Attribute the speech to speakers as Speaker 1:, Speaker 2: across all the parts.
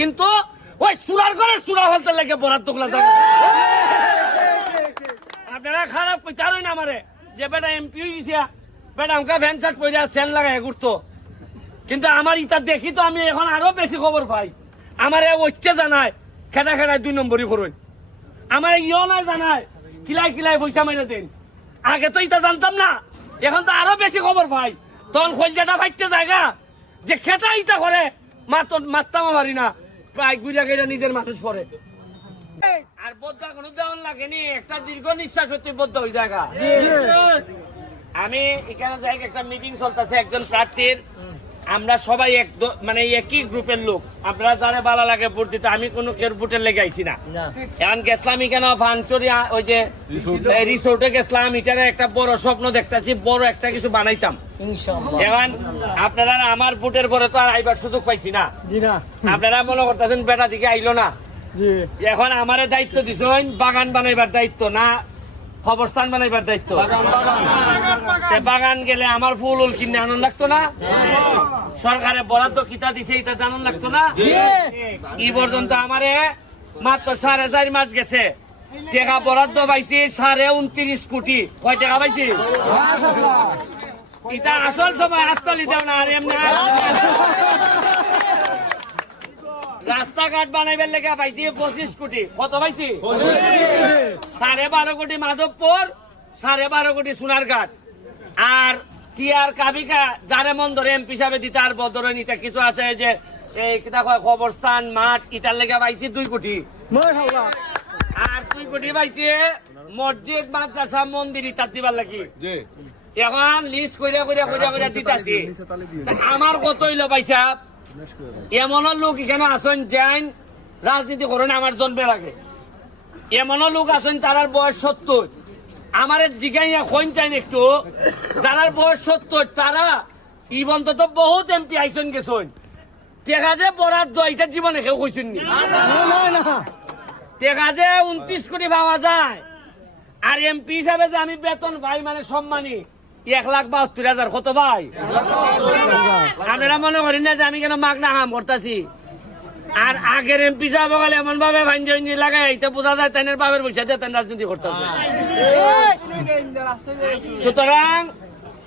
Speaker 1: কিন্তু ওই সুরার করে সুরা হলতে লেগে, বরাদ্দগুলা আপনারা খারাপ কইতারই না আমারে। যে বেটা এমপি গেছে, বেটা আমাকে ভ্যান চার্ট পরে সেন লাগাই ঘুরতো। কিন্তু আমার ইটা দেখি তো আমি এখন আরও বেশি খবর পাই। আমার হচ্ছে জানায়, খেটা খেটায় দুই নম্বরই করুন আমার ইও নাই জানায়, কিলাই কিলাই পয়সা মেরে দিন। আগে তো ইটা জানতাম না, এখন তো আরও বেশি খবর পাই। তখন খোলজাটা ফাইতে জায়গা, যে খেটা ইটা করে, মাত মারতাম পারি না। প্রায় গুড়া গেড়া নিজের মানুষ পরে আর বদ্ধ কোনো দেওয়ান লাগেনি একটা দীর্ঘ নিঃশ্বাস হতে বদ্ধ ওই জায়গা। আমি এখানে যাই একটা মিটিং চলতেছে একজন প্রার্থীর। আমরা সবাই এক মানে একই গ্রুপের লোক। আপনারা যারা ভালো লাগে ভোট দিতে আমি কোনো কেউ ভোটের লেগে আইছি না। এখন গেছিলাম কেন ভাঙচুরি ওই যে রিসোর্টে গেছিলাম এটারে একটা বড় স্বপ্ন দেখতেছি বড় একটা কিছু বানাইতাম। এখন আপনারা আমার ভোটের পরে তো আর আইবার সুযোগ পাইছি না। আপনারা মনে করতেছেন বেটা দিকে আইলো না। এখন আমারে দায়িত্ব দিছেন বাগান বানাইবার দায়িত্ব না খবরস্থান বানাইবার দায়িত্ব। বাগান গেলে আমার ফুল উল কিনে আনন্দ লাগতো না? সরকারে বরাদ্দ কিতা দিছে এটা জানান লাগতো না? ই পর্যন্ত আমারে মাত্র সাড়ে চার মাস গেছে। টাকা বরাদ্দ পাইছি সাড়ে উনত্রিশ কোটি। কয় টাকা পাইছি? ইটা আসল সময় আস্তলি দেও না আর এমনি রাস্তাঘাট বানাইবার লেগে পাইছি পঁচিশ কোটি। কত পাইছি? সাড়ে বারো কোটি মাধবপুর সাড়ে বারো কোটি সোনারঘাট। আর টিয়ার কাবিকা যারে মন ধরে এমপি হিসাবে দিতে আর বদরে নিতে কিছু আছে যে এই কিতা কয় কবরস্থান মাঠ ইটার লেগে পাইছি দুই কোটি। আর দুই কোটি পাইছি মসজিদ মাদ্রাসা মন্দির ইতার দিবার লাগি। এখন লিস্ট কইরা কইরা কইরা কইরা দিতাছি। আমার কত হইল পাইসা এমন লোক এখানে আসেন যান রাজনীতি করেন, আমার জন্মের আগে এমন লোক আছেন তারার বয়স সত্তর। আমার জিগাইয়া খোঁজ চাইন একটু। যারার বয়স সত্তর, তারা ইবন তো বহুত এমপি আইসন গেছন। টেকা যে বরাদ্দ এটা জীবনে কেউ কইছেন নি? টেকা যে উনত্রিশ কোটি পাওয়া যায়। আর এমপি হিসাবে যে আমি বেতন পাই মানে সম্মানী। এক লাখ বাহাত্তর হাজার, কত ভাই? আপনারা মনে করেন না যে আমি কেন মাগনা হাম করতেছি? আর আগের এমপি সাহেব গেলে এমন ভাবে ভাঞ্জি লাগাই, এইটা বোঝা যায় তাইনের বাবের পয়সা দিয়ে তাই রাজনীতি করতেছে। সুতরাং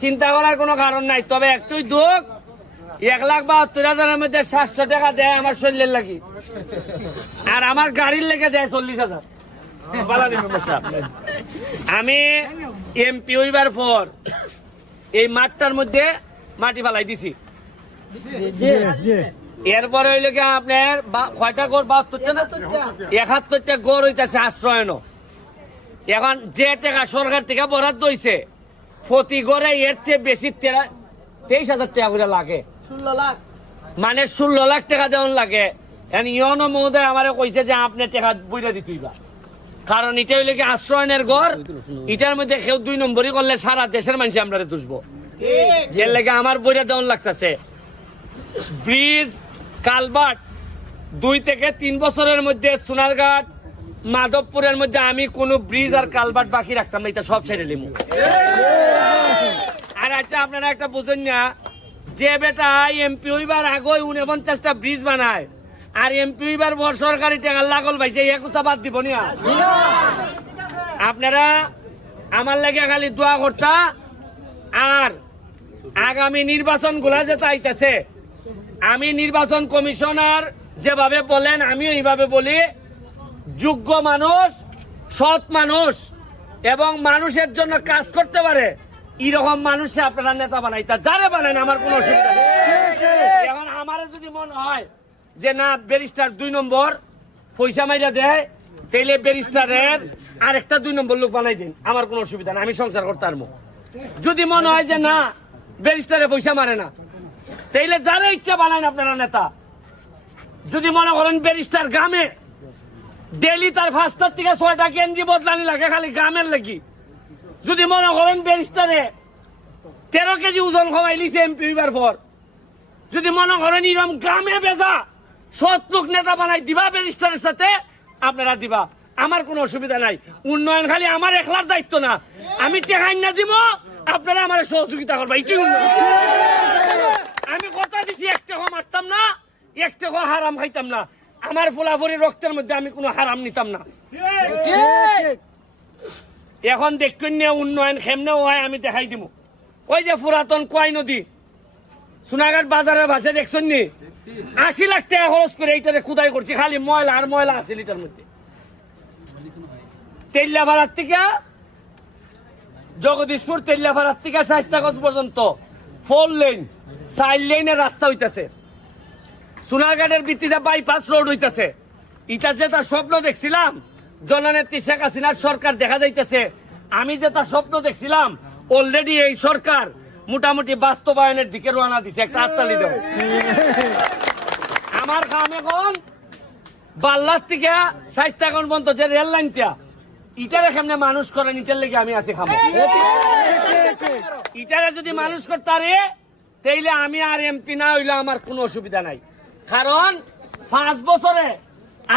Speaker 1: চিন্তা করার কোনো কারণ নাই, তবে একটুই দুঃখ, এক লাখ বাহাত্তর হাজারের মধ্যে সাতশো টাকা দেয় আমার শরীরের লাগি। আর আমার গাড়ির লেগে দেয় চল্লিশ হাজার। আমি এমপি হইবার পর এই মাঠটার মধ্যে মাটি ফালাই দিছি। এরপরে হইলে কি আপনার বা- কয়টা গড় বাহাত্তরটা না? একাত্তরটা গড় হইতেছে আশ্রয়ন এখন যে টাকা সরকার থেকে বরাদ্দ হইছে প্রতি গড়ে এর চেয়ে বেশি তেরা তেইশ হাজার টাকা করে লাগে। লাখ। মানে ষোলো লাখ টাকা দেওয়ান লাগে। এখন ইয়নো মহোদয় আমারে কইছে যে আপনি টাকা বইরা দিতেইবা কারণ এটা হইলে কি আশ্রয়নের ঘর এটার মধ্যে কেউ দুই নম্বরই করলে সারা দেশের মানুষ আমরা দুষবো। এর লেগে আমার বইটা দেওয়ান লাগতেছে। ব্রিজ কালবাট দুই থেকে তিন বছরের মধ্যে সোনারঘাট মাধবপুরের মধ্যে আমি কোনো ব্রিজ আর কালবাট বাকি রাখতাম না এটা সব ছেড়ে লিমু আর আচ্ছা আপনারা একটা বুঝেন না যে বেটা এমপি হইবার আগে উনপঞ্চাশটা ব্রিজ বানায় আর এমপি এবার বড় সরকারি টাকা লাগল ভাইছে একুশটা বাদ দিব না আপনারা আমার লাগে খালি দোয়া করতা আর আগামী নির্বাচনগুলা যে আইতেছে আমি নির্বাচন কমিশনার যেভাবে বলেন আমিও এইভাবে বলি যোগ্য মানুষ সৎ মানুষ এবং মানুষের জন্য কাজ করতে পারে এরকম মানুষে আপনারা নেতা বানাইতা। যারে বানান আমার কোনো অসুবিধা নেই। এখন আমার যদি মনে হয় যে না ব্যারিস্টার দুই নম্বর পয়সা মাইরা দেয়, তাইলে ব্যারিস্টারের আরেকটা দুই নম্বর লোক বানাই দিন। আমার কোনো অসুবিধা নেই, আমি সংসার করতে পারব। যদি মনে হয় যে না, ব্যারিস্টারে পয়সা মারে না, তাইলে যারা ইচ্ছা বানান আপনারা নেতা। যদি মনে করেন ব্যারিস্টার গ্রামে ডেলি তার পাঁচটার থেকে ছয়টা কেন্দ্রি বদলানি লাগে খালি গ্রামের লাগি। যদি মনে করেন ব্যারিস্টারে তেরো কেজি ওজন কমাই লিছে এমপি হইবার পর, যদি মনে করেন এরকম গ্রামে বেজা সৎ নেতা বানাই দিবা ব্যারিস্টারের সাথে, আপনারা দিবা। আমার কোনো অসুবিধা নাই। উন্নয়ন খালি আমার একলার দায়িত্ব না। আমি টেকাই না দিব, আপনারা আমার সহযোগিতা করবা। উন্নয়ন। আমি কথা দিছি, এক টাকা মারতাম না, এক টাকা হারাম খাইতাম না। আমার ফুলাফুরি রক্তের মধ্যে আমি কোনো হারাম নিতাম না। এখন দেখুন নিয়ে উন্নয়ন খেমনে হয়, আমি দেখাই দিব। ওই যে পুরাতন কোয়াই নদী? সোনাঘাট বাজারের ভাষা দেখছেন নি? আশি লাখ টাকা খরচ করে এইটারে খুদাই করছি খালি ময়লা আর ময়লা আছে লিটার মধ্যে। তেল্লাভাড়ার থেকে জগদীশপুর তেল্লাভাড়ার থেকে শাস্তাগঞ্জ পর্যন্ত ফোর লেন চার লেনের রাস্তা হইতাছে। সোনারঘাটের ভিত্তিতে বাইপাস রোড হইতাছে। ইটা যে তার স্বপ্ন দেখছিলাম জননেত্রী শেখ হাসিনার সরকার দেখা যাইতেছে। আমি যে তার স্বপ্ন দেখছিলাম অলরেডি এই সরকার মোটামুটি বাস্তবায়নের দিকে রওনা দিছে, একটা হাততালি দেও। আমার কাম এখন বাল্লার থেকে শাইস্তাগঞ্জ পর্যন্ত যে রেল লাইনটা, ইটারে সামনে মানুষ করেন ইটার লেগে আমি আছি খামো। ইটারে যদি মানুষ করতারে তাইলে আমি আর এমপি না হইলে আমার কোনো অসুবিধা নাই। কারণ পাঁচ বছরে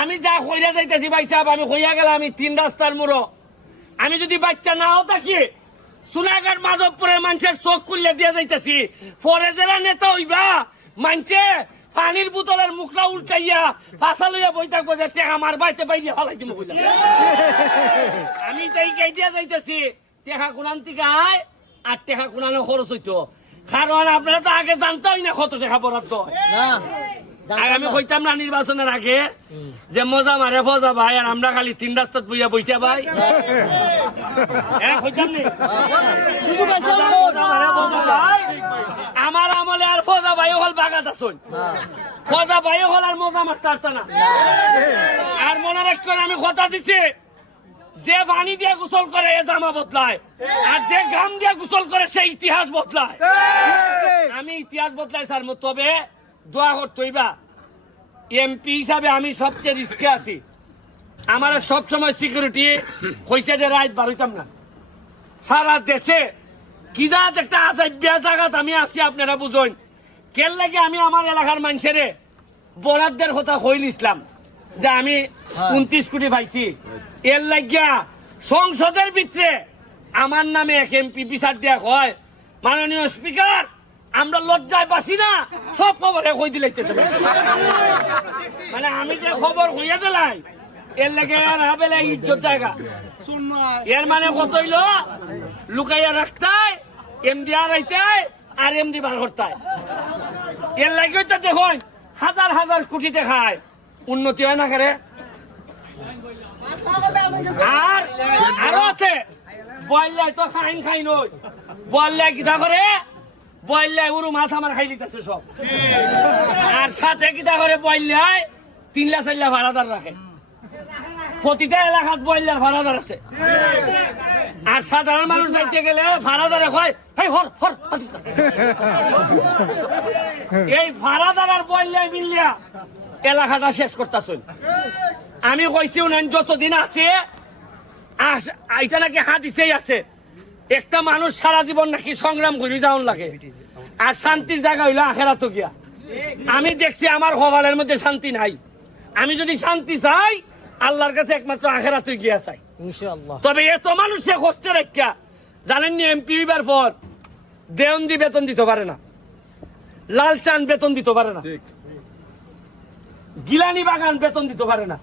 Speaker 1: আমি যা কইরা যাইতেছি, ভাই সাহেব, আমি হইয়া গেলাম, আমি তিন রাস্তার মুড়ো আমি যদি বাচ্চা নাও থাকি সোনাঘাট মাধবপুরের মানুষের চোখ খুললে দিয়ে যাইতেছি। ফরেজেরা নেতা হইবা মানছে পানির বোতলের মুখটা উল্টাইয়া পাশা লইয়া বই থাকব যে টেকা আমার বাইতে বাইরে হলাই দিব আমি তাই কে দিয়া যাইতেছি, টেকা কোনান থেকে আয়, আর টেকা কোনানো খরচ হইতো। কারণ আপনারা তো আগে জানতেই না কত টাকা বরাদ্দ হয়। আর আমি কইতাম না নির্বাচনের আগে যে মজা মারে ফজা ভাই আর আমরা খালি তিন রাস্তাত বইয়া বইটা ভাই। আমার। আমলে আর ফজা ভাই হল বাগাত আসুন ফজা ভাই হল আর মজা মারতে পারত না। আর মনে রাখবেন আমি কথা দিছি যে পানি দিয়ে গোসল করে এ জামা বদলায় আর যে গাম দিয়ে গোসল করে সে ইতিহাস বদলায়। আমি ইতিহাস বদলাই স্যার তবে দোয়া করতেইবা এমপি হিসাবে আমি সবচেয়ে রিস্কে আছি। আমার সব সময় সিকিউরিটি কইছে যে রাইত বার হইতাম না। সারা দেশে কি জাত একটা আছে বিয়া জায়গাত আমি আছি আপনারা বুঝুন। কেন লাগে আমি আমার এলাকার মানুষের বরাদ্দের কথা কইল ইসলাম যে আমি উনত্রিশ কোটি পাইছি। এর লাগিয়া সংসদের ভিতরে আমার নামে এক এমপি বিচার দেয়া হয়। মাননীয় স্পিকার আমরা লজ্জায় বাসি না, সব খবরে কই দিলাইতেছে মানে আমি যে খবর হইয়া দিলাই এর লাগে আর হাবেলে ইজ্জত জায়গা। এর মানে কত হইল? লুকাইয়া রাখতাই, এমডি আর আইতাই, আর এমডি বার করতাই। এর লাগে তো দেখুন, হাজার হাজার কোটি টাকায় উন্নতি হয় না করে? আর, আরও আছে। বয়লাই তো খাইন খাই নই বয়লাই কিতা করে বয়লাই উরু মাছ আমার খাই দিতেছে সব। আর সাথে কিতা করে বয়লাই তিনলা চারলা ভাড়াদার রাখে। প্রতিটা এলাকাত বয়লার ভাড়াদার আছে। আর সাধারণ মানুষ যাইতে গেলে ভাড়াদারে কয় হেই হর হর পাতিস না।" এই ভাড়াদার আর বয়লাই মিললিয়া এলাকাটা শেষ করতেছেন আমি কইছি উনান যতদিন আছে আস- আইটা নাকি হাদিসেই আছে একটা মানুষ সারা জীবন নাকি সংগ্রাম করে যাওন লাগে। আর শান্তির জায়গা হইল আখেরাত গিয়া। আমি দেখছি আমার হবালের মধ্যে শান্তি নাই। আমি যদি শান্তি চাই আল্লাহর কাছে একমাত্র আখেরাতে গিয়া চাই।
Speaker 2: ইনশাআল্লাহ।
Speaker 1: তবে এত মানুষে কষ্টে রাখিয়া জানেননি এমপি হইবার পর দেওন্দি বেতন দিতে পারে না। লাল চান বেতন দিতে পারে না। গিলানি বাগান বেতন দিতে পারে না।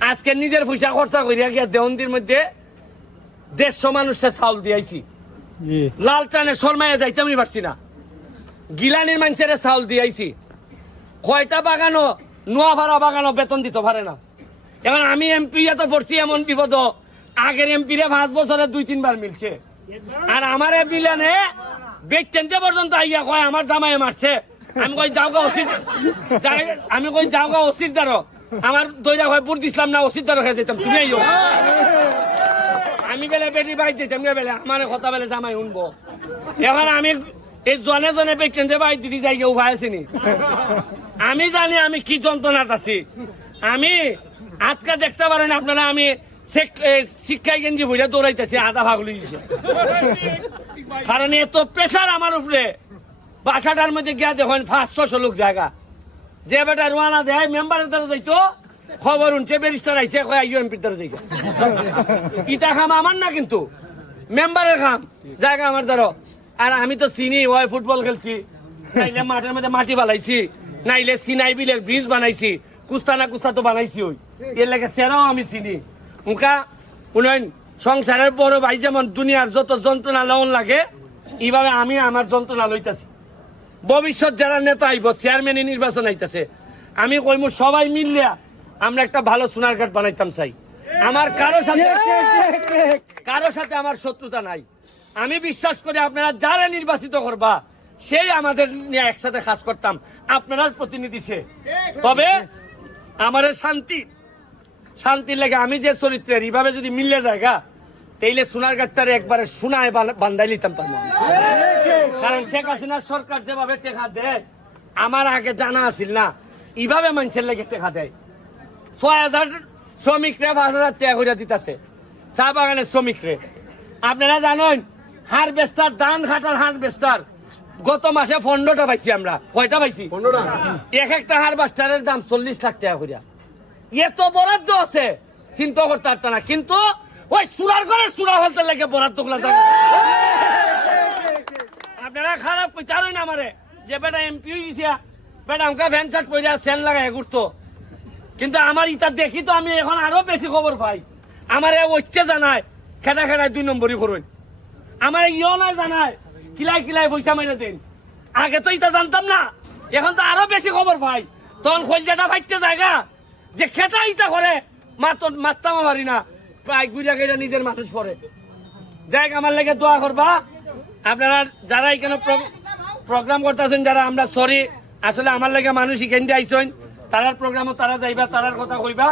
Speaker 1: আজকে নিজের পয়সা খরচা করিয়া গিয়া দেওন্দির মধ্যে দেড়শো মানুষের চাউল দিয়েছি। লাল চানে শর্মায় যাইতে আমি পারছি না। গিলানির মানুষের চাউল দিয়েছি। কয়টা বাগানো নোয়া নোয়াভাড়া বাগানো বেতন দিতে পারে না। এখন আমি এমপি এত পড়ছি এমন বিপদ আগের এমপি রে পাঁচ বছরে দুই তিনবার মিলছে। আর আমার মিলানে বেচতেনতে পর্যন্ত আইয়া কয় আমার জামাই মারছে। আমি কই যাও গা ওসির যাই- আমি কই যাও গা ওসির দ্বারো আমার দইরা কয় বুট দিছিলাম না ওসির দ্বারো খেয়ে যেতাম তুমি আইও আমি বেলে বেটি বাইর যেতাম গে বেলে আমার কথা বেলে জামাই শুনব। এখন আমি এই জনে জনে যে বাইর দিদি যাই উভা আছিনি আমি জানি আমি কি যন্ত্রণাত আছি। আমি আজকে দেখতে পারেন আপনারা, আমি শিক্ষায় গেঞ্জি ভরে দৌড়াইতেছি, আধা ভাগলি দিছে। কারণ এত প্রেশার আমার উপরে। বাসাটার মধ্যে গিয়া দেখেন, পাঁচ ছশো লোক জায়গা। যে বেটা রোয়ানা দেয় মেম্বারের দ্বারা যাইতো খবর উনছে ব্যারিস্টার আইসে কয় আইও এমপির দ্বারা যাইগা। ইটা খাম আমার না কিন্তু। মেম্বারের খাম। জায়গা আমার দ্বারা আর আমি তো চিনি, ওই ফুটবল খেলছি। নাইলে মাঠের মধ্যে মাটি বালাইছি। নাইলে সিনাই বিলের ব্রিজ বানাইছি। কুস্তা না কুস্তা তো বানাইছি ওই। এর লাগে সেরাও আমি চিনি। উনকা উনয়ন সংসারের বড় ভাই যেমন দুনিয়ার যত যন্ত্রণা লওন লাগে, এইভাবে আমি আমার যন্ত্রণা লইতাছি। ভবিষ্যৎ যারা নেতা আইব চেয়ারম্যানে নির্বাচন আইতাছে। আমি কইমু, সবাই মিললিয়া আমরা একটা ভালো সোনার কাঠ বানাইতাম চাই আমার কারও সাথে কারও সাথে আমার শত্রুতা নাই। আমি বিশ্বাস করি আপনারা যারা নির্বাচিত করবা সেই আমাদের নিয়ে একসাথে কাজ করতাম। আপনার প্রতিনিধি সে। তবে আমাদের শান্তি। শান্তির লেগে আমি যে চরিত্রের এইভাবে যদি মিললে জায়গা তাইলে সোনার গাছটারে একবারে সোনায় বান- বান্ধাই লিতাম কারণ শেখ হাসিনার সরকার যেভাবে টেকা দেয় আমার আগে জানা আছিল না। এইভাবে মানুষের লেগে টেকা দেয়। ছয় হাজার শ্রমিকরা পাঁচ হাজার টাকা করে দিতেছে। চা বাগানের শ্রমিকরে। আপনারা জানেন হারভেস্টার ধান খাটার হারভেস্টার গত মাসে পনেরোটা পাইছি আমরা। কয়টা পাইছি? এক একটা হারভেস্টারের দাম চল্লিশ লাখ টাকা করিয়া এত বরাদ্দ আছে চিন্তা করতে পারত না। কিন্তু ওই সুরার ঘরের সুরা হলতে লেগে বরাদ্দগুলা আপনারা খারাপ কইতারই না আমারে। যে বেটা এমপি গেছিয়া বেটা আমাকে ভ্যান চার্ট পইরা সেন লাগায় ঘুরতো। কিন্তু আমার ইটা দেখি তো আমি এখন আরও বেশি খবর পাই। আমার হচ্ছে জানায় খেটা খেটায় দুই নম্বরই করুন। আমার ইয় নাই জানায় কিলাই কিলাই পয়সা মাইনে দিন। আগে তো ইটা জানতাম না, এখন তো আরও বেশি খবর পাই। তখন খোলজাটা ফাইতে জায়গা যে খেটা ইটা করে, মাত মারতাম পারি না। প্রায় গুড়িয়া গেড়া নিজের মানুষ পরে। যাই আমার লেগে দোয়া করবা। আপনারা যারা এখানে প্রোগ্রাম করতেছেন, যারা আমরা সরি আসলে আমার লেগে মানুষ এখান দিয়ে আইসেন। তারার প্রোগ্রামও তারা যাইবা, তারার কথা কইবা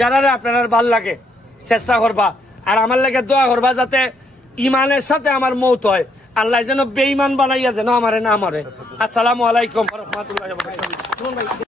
Speaker 1: যারা আপনার ভালো লাগে, চেষ্টা করবা। আর আমার লাগে দোয়া করবা যাতে ইমানের সাথে আমার মৌত হয়। আল্লাহ যেন বেইমান বানাইয়া যেন আমারে না আমারে আসসালামু আলাইকুম রহমতুল্লাহ